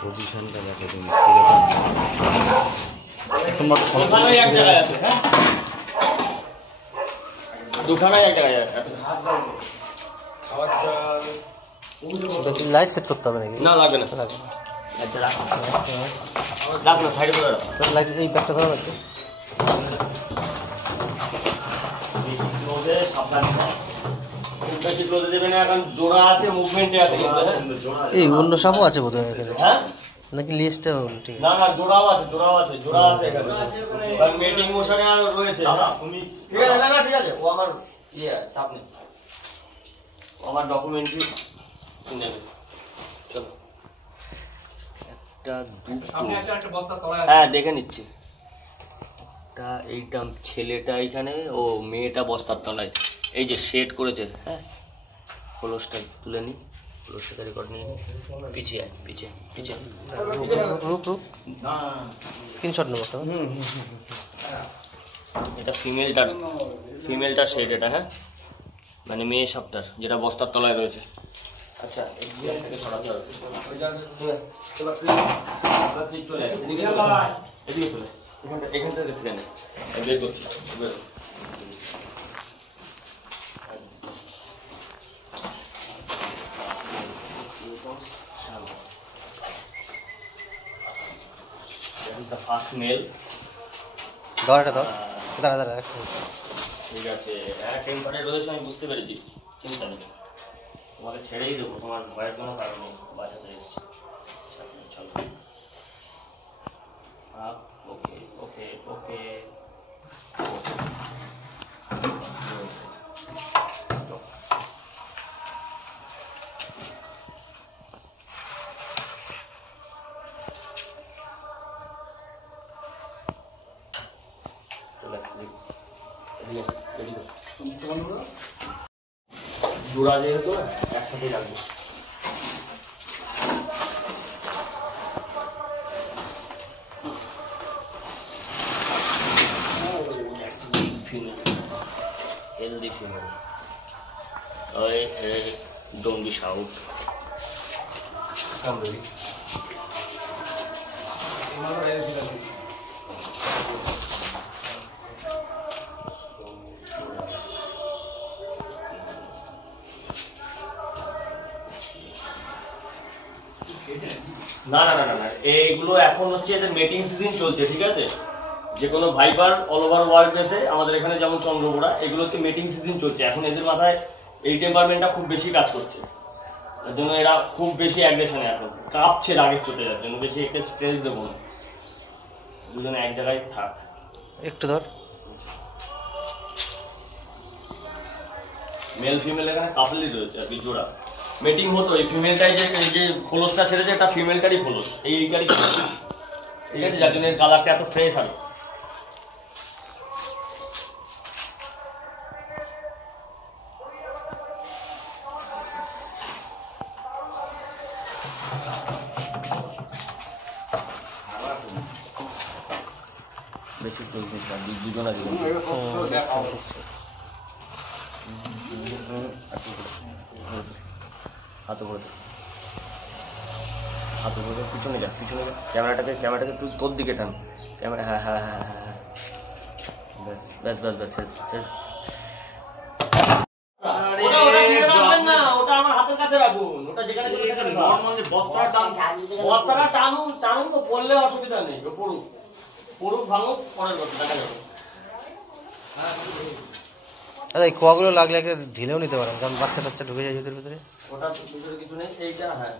পজিশনটা দেখো তুমি দুখানায় এক জায়গায় লাইট সেট করতে হবে নাকি? না লাগবে না, রাখ না, সাইডে করে রাখ। লাইট এই ব্যাগটা ধরা আছে। বেশি ক্লোজে দেবে না, এখন জোড়া আছে, মুভমেন্টে আছে কিন্তু। এই অন্য সাপও আছে বোধ হয় এখানে, হ্যাঁ নাকি লিস্টটা ঠিক না না, জোড়াও আছে, জোড়াও আছে, জোড়া আছে এখানে। মেটিং মোশনে আর রয়েছে তুমি, ঠিক আছে? না না ঠিক আছে, ও আমার ইয়ে চাপ নেই, আমার ডকুমেন্টারি নেবে। চলো একটা হ্যাঁ দেখে নিচ্ছি। এইটা ছেলেটা এইখানে, ও মেয়েটা বস্তার তলায়। এই যে সেট করেছে, হ্যাঁ খোলসটা তুলে নিই, খোলসটা রেকর্ড নিয়ে নিই। পিছিয়ে আয়, পিছিয়ে পিছিয়ে স্ক্রিনশট নেবো তো। এটা ফিমেলটার সেট এটা, হ্যাঁ মানে মেয়ে সাপটার, যেটা বস্তার তলায় রয়েছে। আচ্ছা থেকে সরাতে হবে, চলে এদিকে চলে, এখানটা ফিরে নেই, বের করছি। ফার্স্ট মেল, দাঁড়াটা দাও, দাঁড়া ঠিক আছে। হ্যাঁ টেম্পারে রয়েছে, আমি বুঝতে পেরেছি, চিন্তা নেই, তোমাকে ছেড়েই দেবো, তোমার ভয়ের কোনো কারণ নেই, বাঁচাতে এসছি। চলো ওকে ওকে ওকে, জোড়া যেহেতু একসাথেই রাখবো। Healthy female, don't shout. না না না না, এইগুলো এখন হচ্ছে এদের মেটিং সিজন চলছে, ঠিক আছে? যে কোনো ভাইপার অল ওভার ওয়ার্ল্ড বেসে, আমাদের এখানে যেমন চন্দ্রপুরা, এগুলো হচ্ছে মেটিং সিজন চলছে এখন। এদের মাথায় এই টেম্পারমেন্টটা খুব বেশি কাজ করছে, তার জন্য এরা খুব বেশি অ্যাগ্রেশনে এখন কাঁপছে রাগের চোটে, যার জন্য বেশি একটা স্ট্রেস দেবো না, দুজনে এক জায়গায় থাক। একটু ধর। মেল ফিমেল এখানে কাপলই রয়েছে আর কি, জোড়া মেটিং হতো। এই ফিমেলটাই যে খোলসটা ছেড়েছে, এটা ফিমেলটারই খোলস, এইটারই খোলস, ঠিক আছে? যার জন্য এর কালারটা এত ফ্রেশ হবে। বেশি দুজন আছে, হাতে করে পিছনে যা, পিছনে যা, ক্যামেরাটাকে তুই তোর দিকে টান, ক্যামেরা, হ্যাঁ হ্যাঁ হ্যাঁ হ্যাঁ হ্যাঁ, ব্যাস ব্যাস ব্যাস ব্যাস। ওটা আমার হাতের কাছে রাখুন, ওটা যেখানে বস্তাটা টানুন, টানুন তো, পড়লে অসুবিধা নেই, পড়ুক ভাঙুক, পরের কথা দেখা যাবে। আচ্ছা এই খোয়াগুলো লাগলে একটা ঢিলেও নিতে পারেন, কারণ বাচ্চা টাচ্চা ঢুকে যায় জুতের ভিতরে। ওটা ভিতরে কিছু নেই, এইটা হ্যাঁ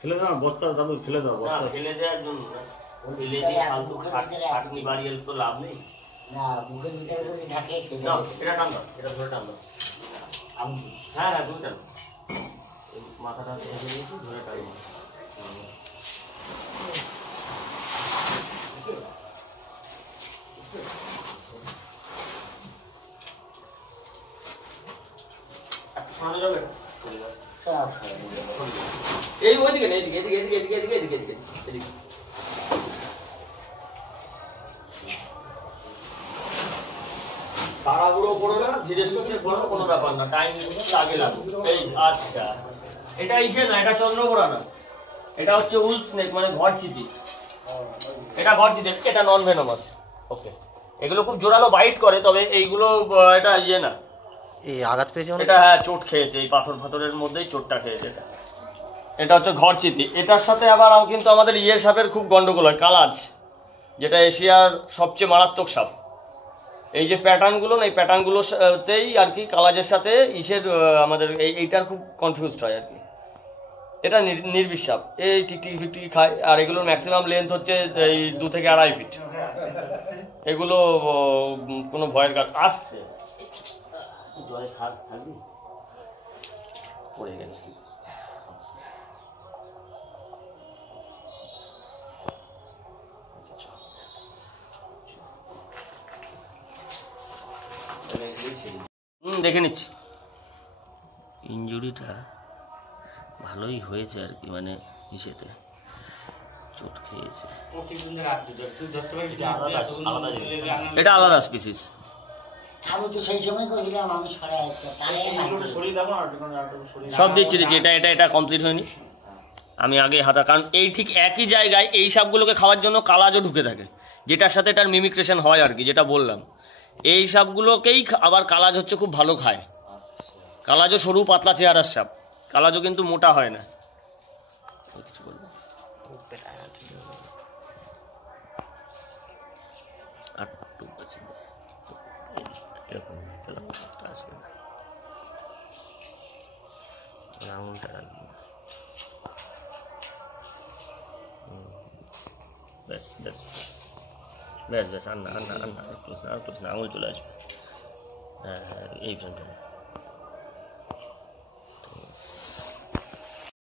ফেলে দাও বস্তা, দাদু ফেলে দাও বস্তা। ফেলে দেওয়ার জন্য না, ফেলে দিয়ে ফালতু খাটনি বাড়িয়ে তো লাভ নেই। না মুখের ভিতরে যদি থাকে এটা টান দাও, এটা ধরে টান দাও। হ্যাঁ হ্যাঁ, তুমি টান, মাথাটা ধরে টান। সরানো যাবে? সব এই ওইদিকে না, এদিকে এদিকে এদিকে এদিকে এদিকে এদিকে এদিকে এদিকে। তাড়াহুড়ো করো না, ধীরে সুস্থে করো, কোনো ব্যাপার না, টাইম লাগে লাগুক। এই আচ্ছা, এটা ইসে না, এটা চন্দ্রবোড়া না, এটা হচ্ছে উল স্নেক মানে ঘরচিতি। এটা ঘরচিতি, এটা নন ভেনোমাস। ওকে, এগুলো খুব জোরালো বাইট করে, তবে এইগুলো এটা ইয়ে না, এই আঘাত পেয়েছে এটা হ্যাঁ চোট খেয়েছে, এই পাথর ফাথরের মধ্যেই চোটটা খেয়েছে। এটা এটা হচ্ছে ঘরচিতি। এটার সাথে আবার কিন্তু আমাদের ইয়ের সাপের খুব গন্ডগোল হয়, কালাজ, যেটা এশিয়ার সবচেয়ে মারাত্মক সাপ। এই যে প্যাটার্নগুলো না, এই প্যাটার্নগুলোতেই আর কি কালাজের সাথে ইসের আমাদের এইটার খুব কনফিউজড হয় আর কি। এটা নির্বিষ সাপ, এই টিকটিকি ফিকটিকি খায়, আর এগুলোর ম্যাক্সিমাম লেন্থ হচ্ছে এই 2 থেকে 2.5 ফিট। এগুলো কোনো ভয়ের কাজ আসছে জলে থাকবি পড়ে গেছি। দেখে নিচ্ছি। ইনজুরিটা ভালোই হয়েছে আর কি, মানে ইসেতে চোট খেয়েছে। এটা আলাদা স্পিসিস। আমি তো সেই সময় কহিলাম আমি সরে সব দিচ্ছি এটা এটা এটা কমপ্লিট হয়নি। আমি আগে হাতা, কারণ এই ঠিক একই জায়গায় এই সাপগুলোকে খাওয়ার জন্য কালাজও ঢুকে থাকে, যেটার সাথে এটার মিমিক্রেশন হয় আর কি, যেটা বললাম। এই সাপগুলোকেই আবার কালাজ হচ্ছে খুব ভালো খায়। কালাজও সরু পাতলা চেহারার সাপ, কালাজও কিন্তু মোটা হয় না। কিছু বলবো এরকম আসবে না, আঙুলটা রাখবো। ব্যাস ব্যাস ব্যাস ব্যাস, আন্না আন্না আন্না, আর ক্লোজ না, আঙুল চলে আসবে। হ্যাঁ হ্যাঁ, এই ফ্রেন্ডটা